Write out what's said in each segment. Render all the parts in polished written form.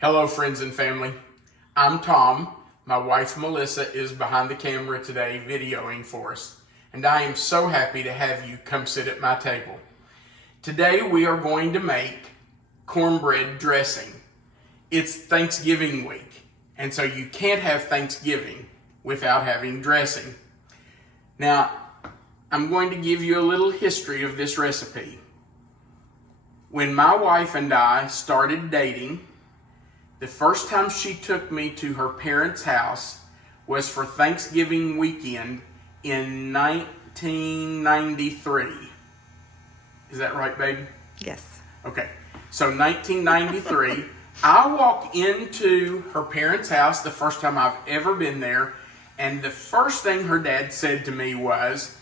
Hello friends and family, I'm Tom. My wife Melissa is behind the camera today videoing for us, and I am so happy to have you come sit at my table. Today we are going to make cornbread dressing. It's Thanksgiving week, and so you can't have Thanksgiving without having dressing. Now, I'm going to give you a little history of this recipe. When my wife and I started dating, the first time she took me to her parents' house was for Thanksgiving weekend in 1993. Is that right, baby? Yes. Okay, so 1993, I walk into her parents' house the first time I've ever been there, and the first thing her dad said to me was,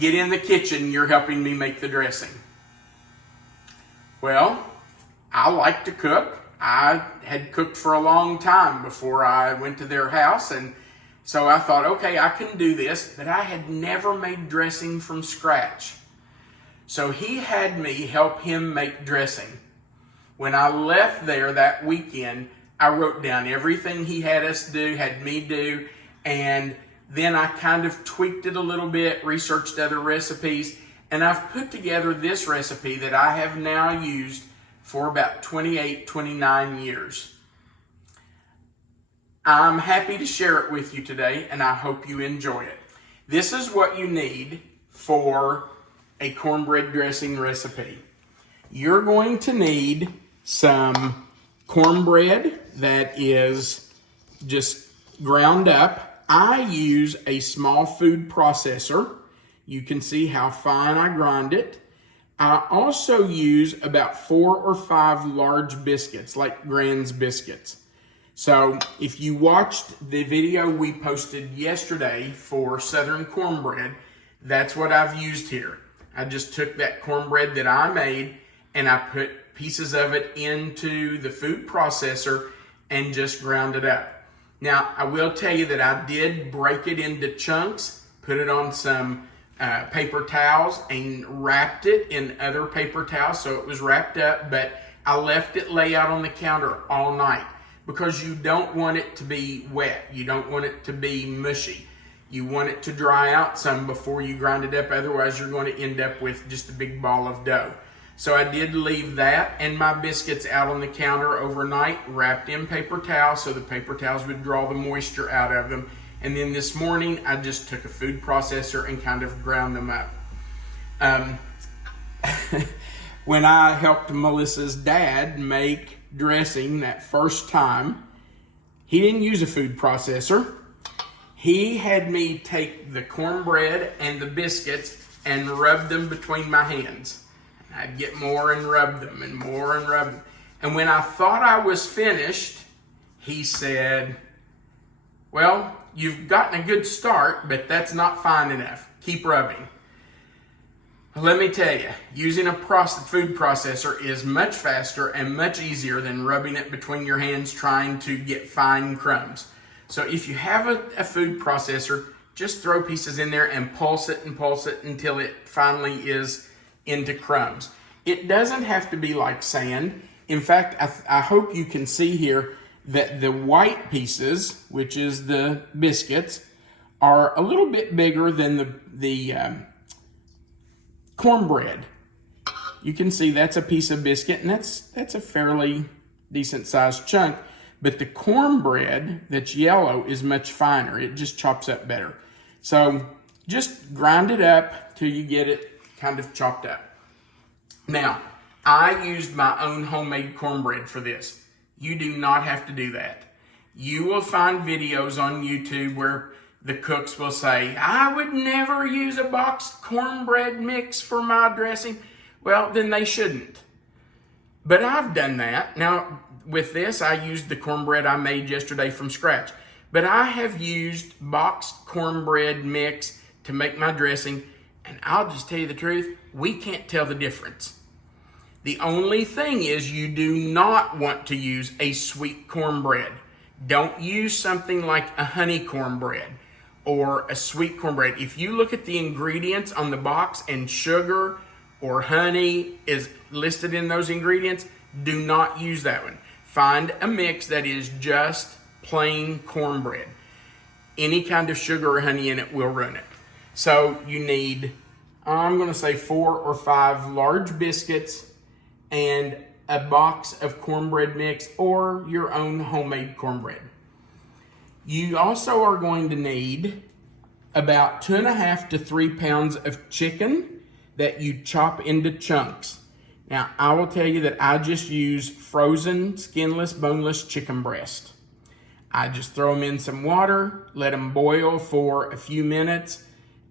"Get in the kitchen, you're helping me make the dressing." Well, I like to cook. I had cooked for a long time before I went to their house, and so I thought, okay, I can do this, but I had never made dressing from scratch. So he had me help him make dressing. When I left there that weekend, I wrote down everything he had me do, and then I kind of tweaked it a little bit, researched other recipes, and I've put together this recipe that I have now used for about 28, 29 years. I'm happy to share it with you today, and I hope you enjoy it. This is what you need for a cornbread dressing recipe. You're going to need some cornbread that is just ground up. I use a small food processor. You can see how fine I grind it. I also use about 4 or 5 large biscuits, like Grand's biscuits. So if you watched the video we posted yesterday for Southern cornbread, that's what I've used here. I just took that cornbread that I made and I put pieces of it into the food processor and just ground it up. Now, I will tell you that I did break it into chunks, put it on some paper towels and wrapped it in other paper towels so it was wrapped up, but I left it lay out on the counter all night because you don't want it to be wet. You don't want it to be mushy. You want it to dry out some before you grind it up, otherwise you're going to end up with just a big ball of dough. So I did leave that and my biscuits out on the counter overnight, wrapped in paper towels so the paper towels would draw the moisture out of them. And then this morning, I just took a food processor and kind of ground them up. When I helped Melissa's dad make dressing that first time, he didn't use a food processor. He had me take the cornbread and the biscuits and rub them between my hands. I'd get more and rub them and more and rub them. And when I thought I was finished, he said, "Well, you've gotten a good start, but that's not fine enough. Keep rubbing." Let me tell you, using a food processor is much faster and much easier than rubbing it between your hands trying to get fine crumbs. So if you have a food processor, just throw pieces in there and pulse it until it finally is into crumbs. It doesn't have to be like sand. In fact, I hope you can see here that the white pieces, which is the biscuits, are a little bit bigger than the cornbread. You can see that's a piece of biscuit, and that's a fairly decent sized chunk. But the cornbread that's yellow is much finer. It just chops up better. So just grind it up till you get it kind of chopped up. Now, I used my own homemade cornbread for this. You do not have to do that. You will find videos on YouTube where the cooks will say, "I would never use a boxed cornbread mix for my dressing." Well, then they shouldn't. But I've done that. Now, with this, I used the cornbread I made yesterday from scratch. But I have used boxed cornbread mix to make my dressing, and I'll just tell you the truth, we can't tell the difference. The only thing is you do not want to use a sweet cornbread. Don't use something like a honey cornbread or a sweet cornbread. If you look at the ingredients on the box and sugar or honey is listed in those ingredients, do not use that one. find a mix that is just plain cornbread. Any kind of sugar or honey in it will ruin it. So you need, I'm going to say 4 or 5 large biscuits and a box of cornbread mix or your own homemade cornbread. You also are going to need about 2.5 to 3 pounds of chicken that you chop into chunks. Now, I will tell you that I just use frozen, skinless, boneless chicken breast. I just throw them in some water, let them boil for a few minutes,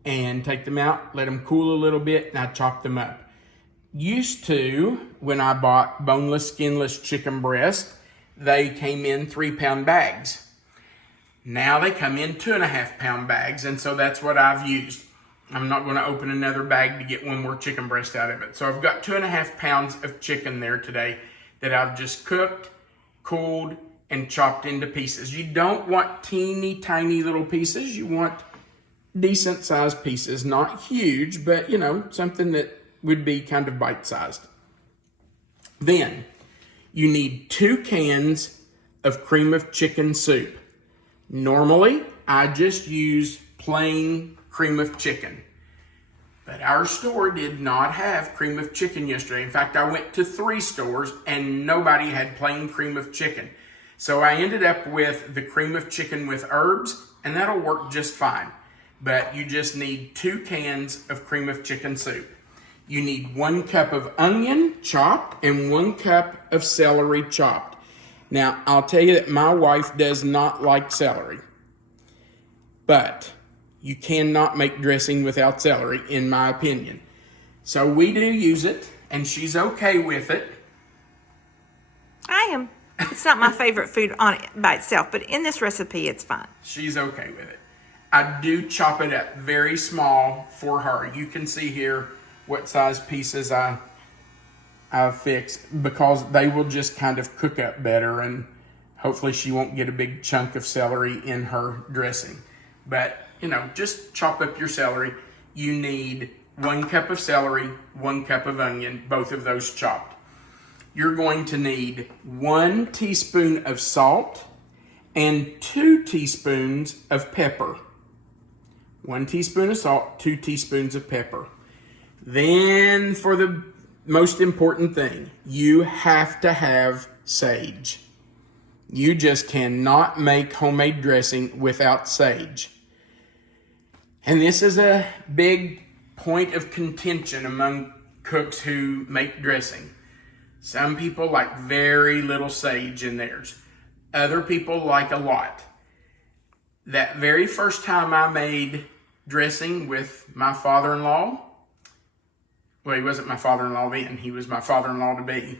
and take them out, let them cool a little bit, and I chop them up. Used to, when I bought boneless, skinless chicken breast, they came in 3-pound bags. Now they come in 2.5-pound bags, and so that's what I've used. I'm not going to open another bag to get one more chicken breast out of it. So I've got 2.5 pounds of chicken there today that I've just cooked, cooled, and chopped into pieces. You don't want teeny tiny little pieces. You want decent sized pieces, not huge, but you know, something that would be kind of bite-sized. Then you need 2 cans of cream of chicken soup. Normally, I just use plain cream of chicken. But our store did not have cream of chicken yesterday. In fact, I went to 3 stores and nobody had plain cream of chicken. So I ended up with the cream of chicken with herbs, and that'll work just fine. But you just need 2 cans of cream of chicken soup. You need 1 cup of onion chopped and 1 cup of celery chopped. Now, I'll tell you that my wife does not like celery. But you cannot make dressing without celery, in my opinion. So we do use it, and she's okay with it. I am. It's not my favorite food on it by itself, but in this recipe, it's fine. She's okay with it. I do chop it up very small for her. You can see here what size pieces I've fixed, because they will just kind of cook up better, and hopefully she won't get a big chunk of celery in her dressing. But, you know, just chop up your celery. You need 1 cup of celery, 1 cup of onion, both of those chopped. You're going to need 1 teaspoon of salt and 2 teaspoons of pepper. 1 teaspoon of salt, 2 teaspoons of pepper. Then for the most important thing, you have to have sage. You just cannot make homemade dressing without sage. And this is a big point of contention among cooks who make dressing. Some people like very little sage in theirs. Other people like a lot. That very first time I made dressing with my father-in-law, well, he wasn't my father-in-law then, he was my father-in-law to be.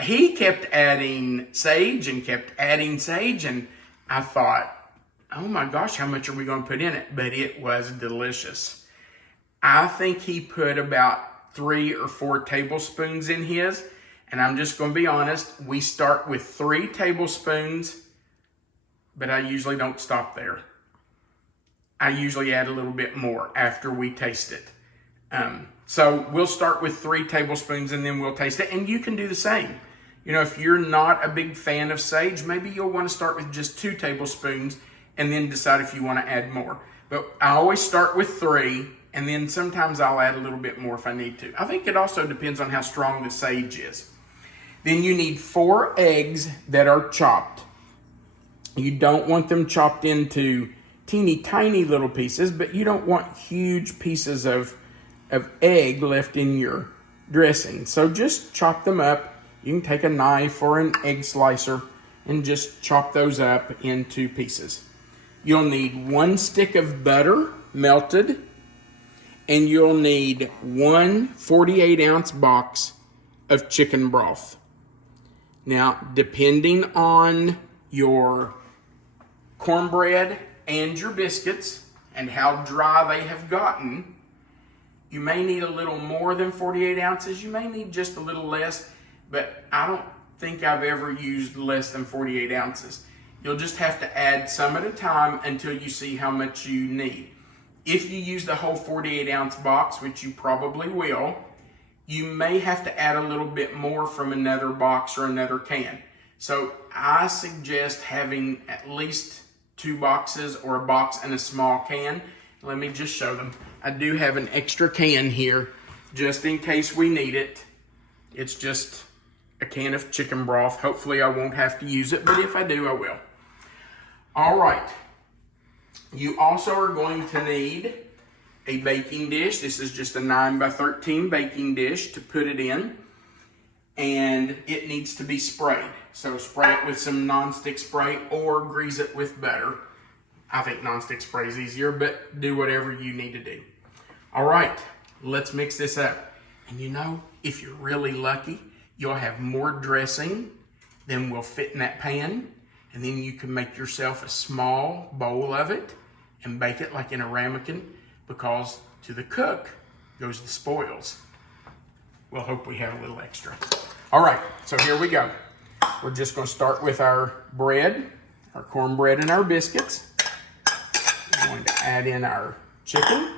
He kept adding sage and kept adding sage, and I thought, oh my gosh, how much are we going to put in it? But it was delicious. I think he put about 3 or 4 tablespoons in his, and I'm just going to be honest, we start with 3 tablespoons, but I usually don't stop there. I usually add a little bit more after we taste it. So we'll start with 3 tablespoons and then we'll taste it, and you can do the same. You know, if you're not a big fan of sage, maybe you'll want to start with just 2 tablespoons and then decide if you want to add more. But I always start with 3, and then sometimes I'll add a little bit more if I need to. I think it also depends on how strong the sage is. Then you need 4 eggs that are chopped. You don't want them chopped into teeny tiny little pieces, but you don't want huge pieces of egg left in your dressing. So just chop them up. You can take a knife or an egg slicer and just chop those up into pieces. You'll need 1 stick of butter melted, and you'll need 1 48-ounce box of chicken broth. Now, depending on your cornbread and your biscuits and how dry they have gotten, you may need a little more than 48 ounces. You may need just a little less, but I don't think I've ever used less than 48 ounces. You'll just have to add some at a time until you see how much you need. If you use the whole 48-ounce box, which you probably will, you may have to add a little bit more from another box or another can. So I suggest having at least 2 boxes or a box and a small can. Let me just show them. I do have an extra can here just in case we need it. It's just a can of chicken broth. Hopefully I won't have to use it, but if I do, I will. All right. You also are going to need a baking dish. This is just a 9 by 13 baking dish to put it in. And it needs to be sprayed. So spray it with some nonstick spray or grease it with butter. I think nonstick spray is easier, but do whatever you need to do. All right, let's mix this up. And you know, if you're really lucky, you'll have more dressing than will fit in that pan. And then you can make yourself a small bowl of it and bake it like in a ramekin, because to the cook goes the spoils. We'll hope we have a little extra. All right, so here we go. We're just going to start with our bread, our cornbread and our biscuits. We're going to add in our chicken,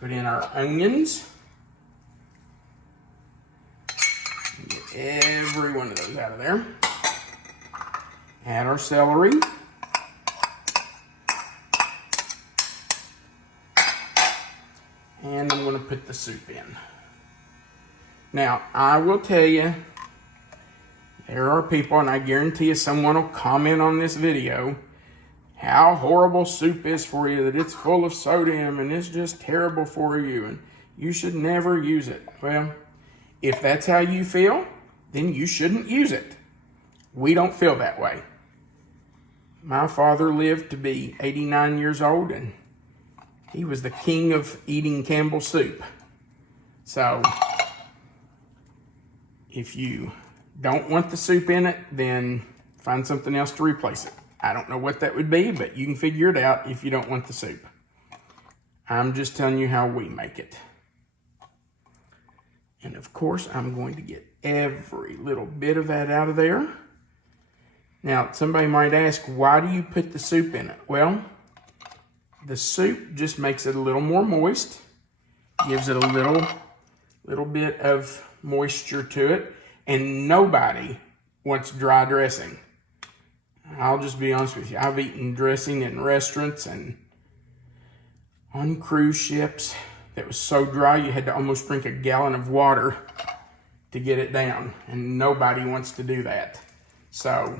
put in our onions, get every one of those out of there. Add our celery. And I'm going to put the soup in. Now, I will tell you, there are people, and I guarantee you someone will comment on this video, how horrible soup is for you, that it's full of sodium and it's just terrible for you and you should never use it. Well, if that's how you feel, then you shouldn't use it. We don't feel that way. My father lived to be 89 years old, and he was the king of eating Campbell's soup. So, if you don't want the soup in it, then find something else to replace it. I don't know what that would be, but you can figure it out if you don't want the soup. I'm just telling you how we make it. And of course, I'm going to get every little bit of that out of there. Now, somebody might ask, why do you put the soup in it? Well, the soup just makes it a little more moist, gives it a little bit of moisture to it, and nobody wants dry dressing. I'll just be honest with you. I've eaten dressing in restaurants and on cruise ships that was so dry you had to almost drink a gallon of water to get it down, and nobody wants to do that. So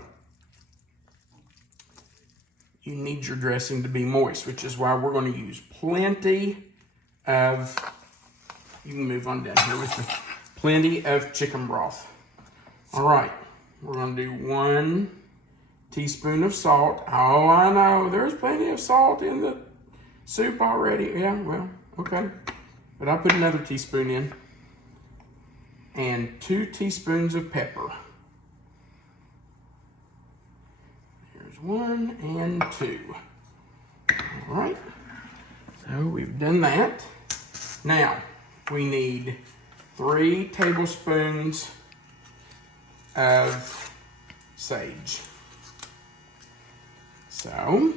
you need your dressing to be moist, which is why we're going to use plenty of, you can move on down here with me, plenty of chicken broth. All right, we're going to do 1 teaspoon of salt. Oh, I know, there's plenty of salt in the soup already. Yeah, well, okay. But I'll put another teaspoon in. And 2 teaspoons of pepper. There's 1 and 2. All right, so we've done that. Now, we need 3 tablespoons of sage. So,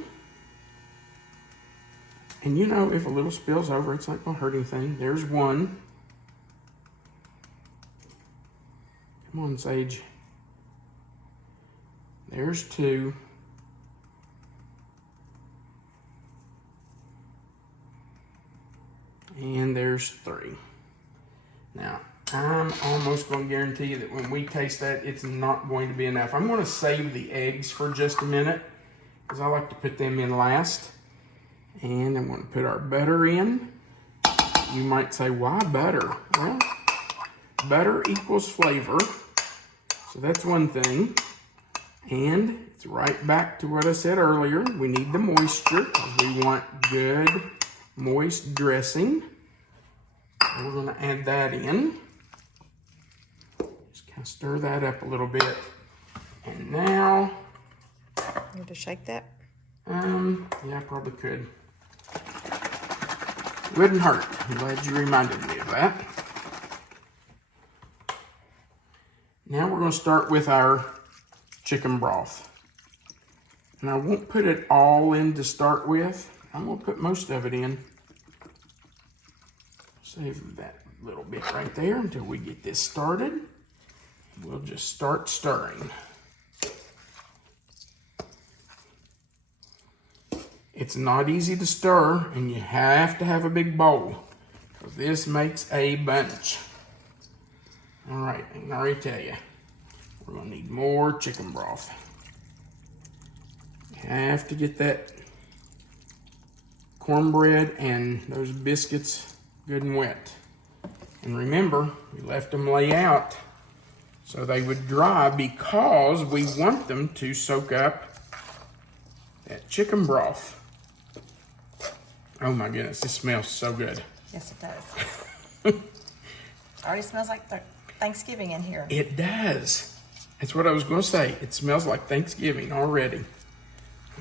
and you know, if a little spills over, it's not going to hurt anything. There's 1. Come on, sage. There's 2. And there's 3. Now, I'm almost going to guarantee you that when we taste that, it's not going to be enough. I'm going to save the eggs for just a minute, because I like to put them in last. And I'm going to put our butter in. You might say, why butter? Well, butter equals flavor. So that's one thing. And it's right back to what I said earlier. We need the moisture, because we want good, moist dressing. So we're going to add that in. Just kind of stir that up a little bit. And now, You need to shake that? yeah, I probably could. Wouldn't hurt. I'm glad you reminded me of that. Now we're going to start with our chicken broth. And I won't put it all in to start with. I'm going to put most of it in. Save that a little bit right there until we get this started. We'll just start stirring. It's not easy to stir, and you have to have a big bowl, because this makes a bunch. All right, I can already tell you, we're gonna need more chicken broth. You have to get that cornbread and those biscuits good and wet. And remember, we left them lay out so they would dry, because we want them to soak up that chicken broth. Oh my goodness, this smells so good. Yes, it does. Already smells like Thanksgiving in here. It does. That's what I was going to say. It smells like Thanksgiving already.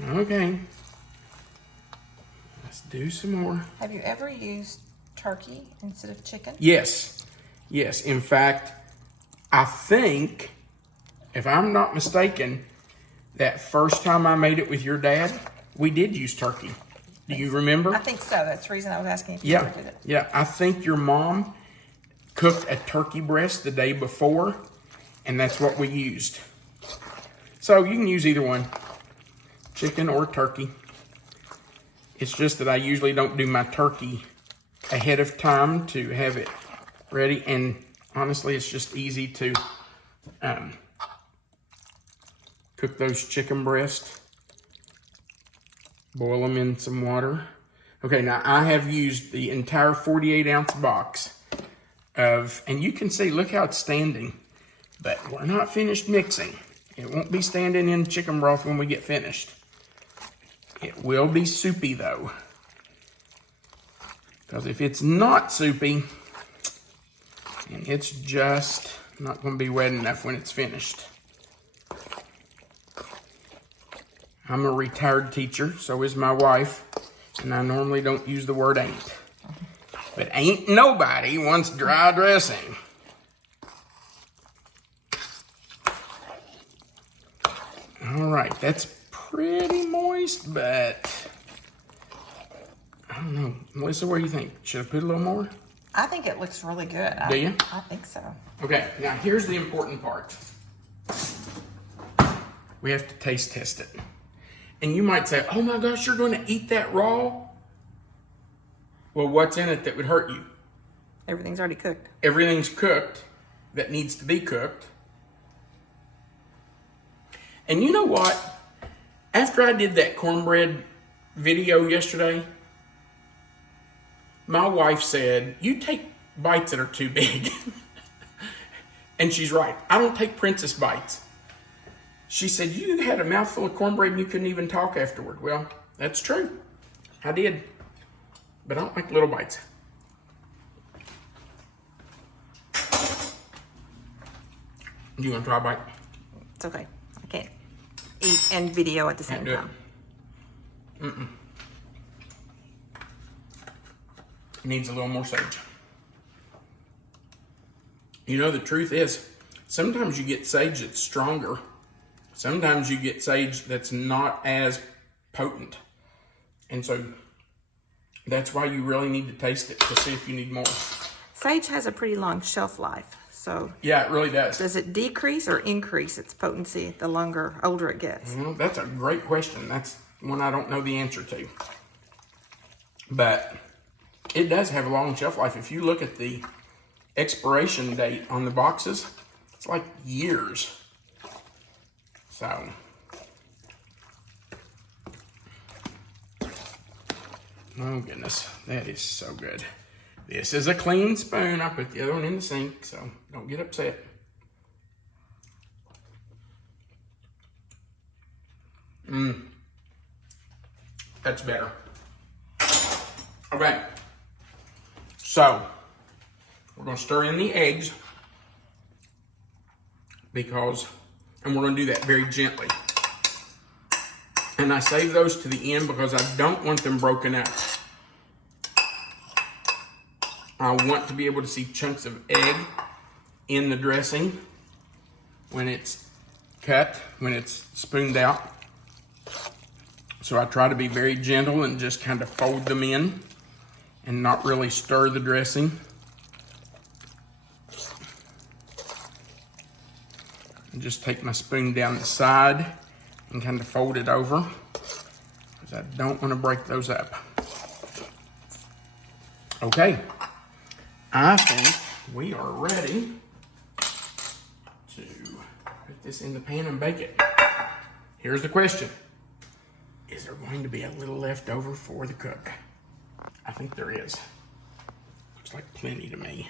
Okay. Let's do some more. Have you ever used turkey instead of chicken? Yes. Yes. In fact, I think, if I'm not mistaken, that first time I made it with your dad, we did use turkey. Do you remember? I think so. That's the reason I was asking if you Yeah. ever did it. Yeah. I think your mom cooked a turkey breast the day before, and that's what we used. So you can use either one, chicken or turkey. It's just that I usually don't do my turkey ahead of time to have it ready, and honestly, it's just easy to cook those chicken breasts. Boil them in some water. Okay, now I have used the entire 48-ounce box of, and you can see, look how it's standing, but we're not finished mixing. It won't be standing in chicken broth when we get finished. It will be soupy though, because if it's not soupy, and it's just not going to be wet enough when it's finished. I'm a retired teacher, so is my wife, and I normally don't use the word ain't. But ain't nobody wants dry dressing. All right, that's pretty moist, but I don't know. Melissa, what do you think? Should I put a little more? I think it looks really good. Do you? I think so. Okay, now here's the important part. We have to taste test it. And you might say, oh my gosh, you're going to eat that raw? Well, what's in it that would hurt you? Everything's already cooked. Everything's cooked that needs to be cooked. And you know what? After I did that cornbread video yesterday, my wife said, you take bites that are too big. And she's right. I don't take princess bites. She said, you had a mouthful of cornbread and you couldn't even talk afterward. Well, that's true. I did. But I don't like little bites. Do you want to try a bite? It's okay. I can't eat and video at the same Can't do time. it. Mm-mm. It needs a little more sage. You know, the truth is, sometimes you get sage that's stronger. Sometimes you get sage that's not as potent. And so that's why you really need to taste it to see if you need more. Sage has a pretty long shelf life. So Yeah, it really does. does it decrease or increase its potency the older it gets? Well, that's a great question. That's one I don't know the answer to. But it does have a long shelf life. If you look at the expiration date on the boxes, it's like years. So, oh goodness, that is so good. This is a clean spoon. I put the other one in the sink, so don't get upset. That's better. Okay, so we're going to stir in the eggs and we're going to do that very gently. And I save those to the end because I don't want them broken up. I want to be able to see chunks of egg in the dressing when it's cut, when it's spooned out. So I try to be very gentle and just kind of fold them in and not really stir the dressing. And just take my spoon down the side and kind of fold it over because I don't want to break those up. Okay, I think we are ready to put this in the pan and bake it. Here's the question. Is there going to be a little left over for the cook? I think there is. Looks like plenty to me.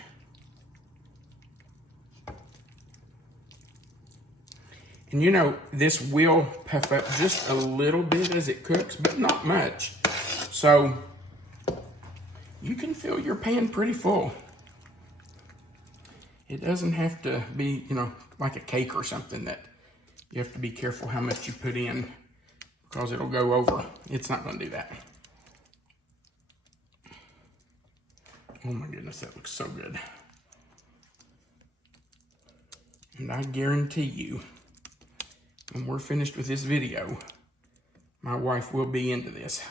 And you know, this will puff up just a little bit as it cooks, but not much. So you can fill your pan pretty full. It doesn't have to be, you know, like a cake or something that you have to be careful how much you put in because it'll go over. It's not going to do that. Oh my goodness, that looks so good. And I guarantee you, when we're finished with this video, my wife will be into this.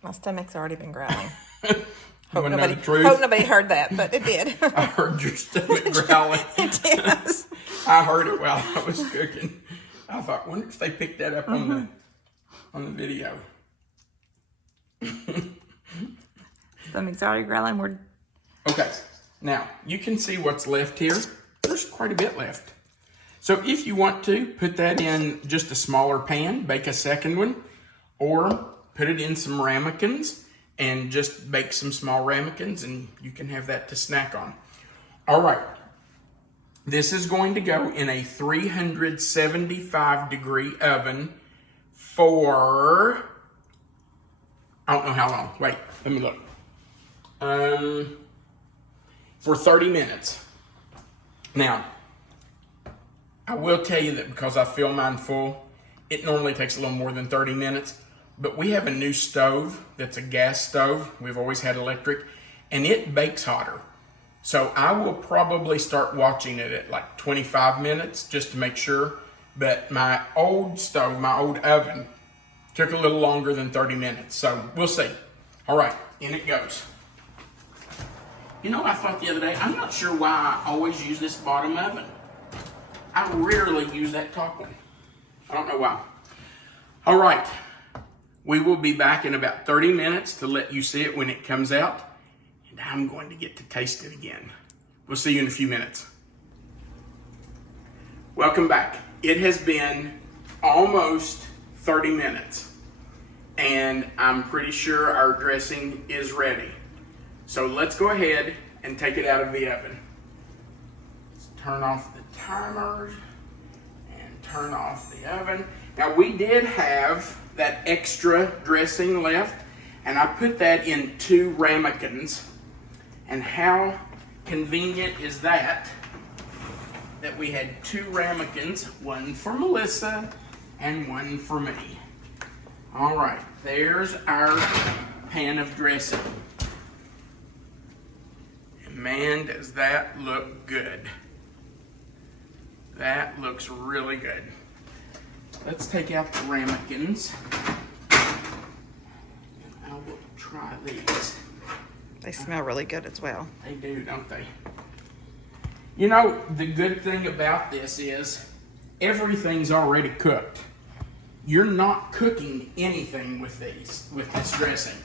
My stomach's already been growling. Hope nobody heard that, but it did. I heard your stomach growling. It is. I heard it while I was cooking. I thought, wonder if they picked that up on the video. Stomach's already growling. Okay, now you can see what's left here. There's quite a bit left. So if you want to, put that in just a smaller pan, bake a second one, or put it in some ramekins and just bake some small ramekins, and you can have that to snack on. All right, this is going to go in a 375 degree oven for, I don't know how long. Wait, let me look. For 30 minutes. Now, I will tell you that because I fill mine full, it normally takes a little more than 30 minutes. But we have a new stove that's a gas stove. We've always had electric, and it bakes hotter. So I will probably start watching it at like 25 minutes just to make sure. But my old stove, my old oven, took a little longer than 30 minutes. So we'll see. All right, in it goes. You know, I thought the other day, I'm not sure why I always use this bottom oven. I rarely use that top one. I don't know why. All right. We will be back in about 30 minutes to let you see it when it comes out. And I'm going to get to taste it again. We'll see you in a few minutes. Welcome back. It has been almost 30 minutes. And I'm pretty sure our dressing is ready. So let's go ahead and take it out of the oven. Let's turn off the timer and turn off the oven. Now we did have that extra dressing left, and I put that in 2 ramekins. And how convenient is that we had 2 ramekins, one for Melissa and one for me. All right, there's our pan of dressing. And man, does that look good. That looks really good. Let's take out the ramekins. And I will try these. They smell really good as well. They do, don't they? You know, the good thing about this is everything's already cooked. You're not cooking anything with this dressing.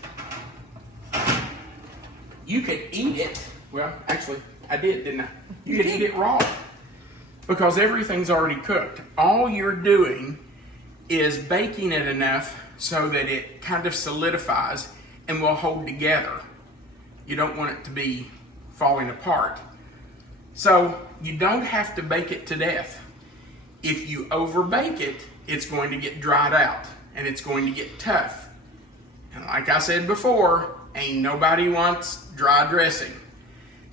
You could eat it. Well, actually, I did, didn't I? You could eat it raw because everything's already cooked. All you're doing is baking it enough so that it kind of solidifies and will hold together. You don't want it to be falling apart. So you don't have to bake it to death. If you overbake it, it's going to get dried out and it's going to get tough. And like I said before, ain't nobody wants dry dressing.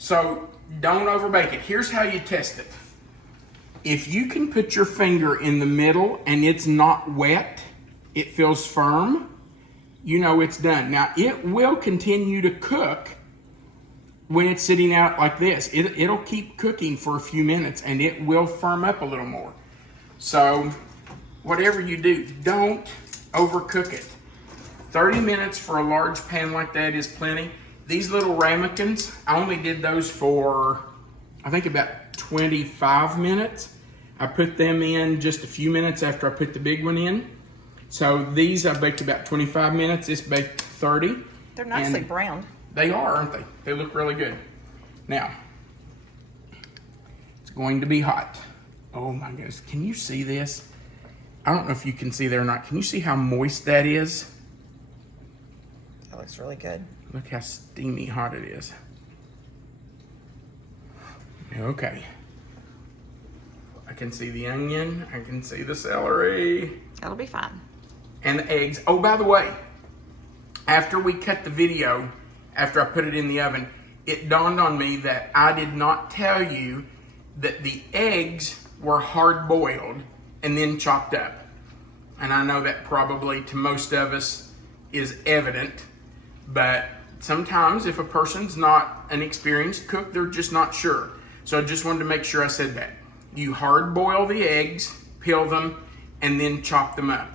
So don't overbake it. Here's how you test it. If you can put your finger in the middle and it's not wet, it feels firm, you know it's done. Now it will continue to cook when it's sitting out like this. It'll keep cooking for a few minutes and it will firm up a little more. So whatever you do, don't overcook it. 30 minutes for a large pan like that is plenty. These little ramekins, I only did those for, I think about 25 minutes. I put them in just a few minutes after I put the big one in. So these I baked about 25 minutes. This baked 30. They're nicely browned. They are, aren't they? They look really good. Now, it's going to be hot. Oh my goodness, can you see this? I don't know if you can see there or not. Can you see how moist that is? That looks really good. Look how steamy hot it is. Okay. I can see the onion. I can see the celery. That'll be fine. And the eggs. Oh, by the way, after we cut the video, after I put it in the oven, it dawned on me that I did not tell you that the eggs were hard boiled and then chopped up. And I know that probably to most of us is evident, but sometimes if a person's not an experienced cook, they're just not sure. So I just wanted to make sure I said that. You hard boil the eggs, peel them, and then chop them up.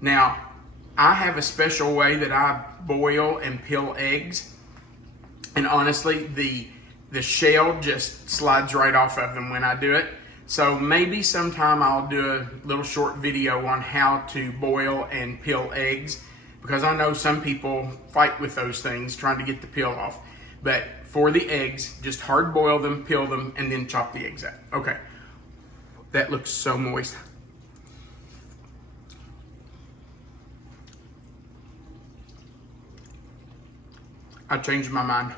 Now, I have a special way that I boil and peel eggs, and honestly, the shell just slides right off of them when I do it. So maybe sometime I'll do a little short video on how to boil and peel eggs, because I know some people fight with those things trying to get the peel off. But for the eggs, just hard boil them, peel them, and then chop the eggs up. Okay, that looks so moist. I changed my mind.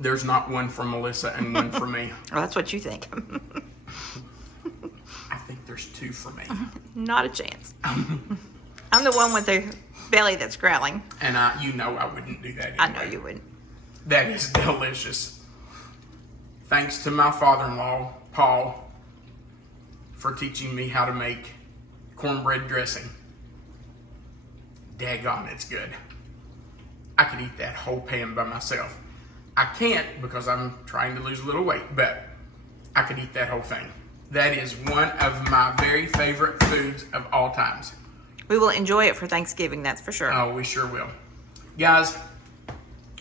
There's not one for Melissa and one for me. Oh, that's what you think. I think there's two for me. Not a chance. I'm the one with the belly that's growling. And you know I wouldn't do that anyway. I know you wouldn't. That is delicious. Thanks to my father-in-law, Paul, for teaching me how to make cornbread dressing. Daggone, it's good. I could eat that whole pan by myself. I can't because I'm trying to lose a little weight, but I could eat that whole thing. That is one of my very favorite foods of all times. We will enjoy it for Thanksgiving, that's for sure. Oh, we sure will. Guys,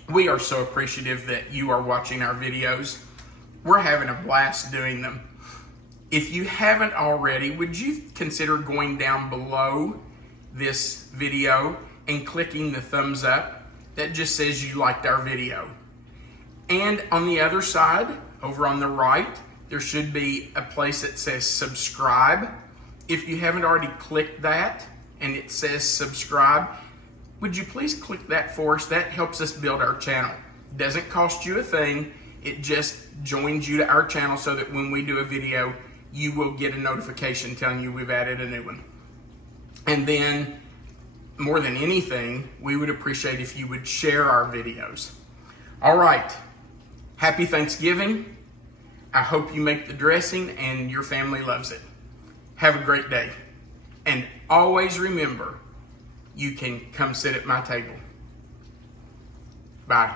we are so appreciative that you are watching our videos. We're having a blast doing them. If you haven't already, would you consider going down below this video and clicking the thumbs up? That just says you liked our video. And on the other side, over on the right, there should be a place that says subscribe. If you haven't already clicked that and it says subscribe, would you please click that for us? That helps us build our channel. It doesn't cost you a thing. It just joins you to our channel so that when we do a video, you will get a notification telling you we've added a new one. And then, more than anything, we would appreciate if you would share our videos. All right. Happy Thanksgiving. I hope you make the dressing and your family loves it. Have a great day. And always remember, you can come sit at my table. Bye.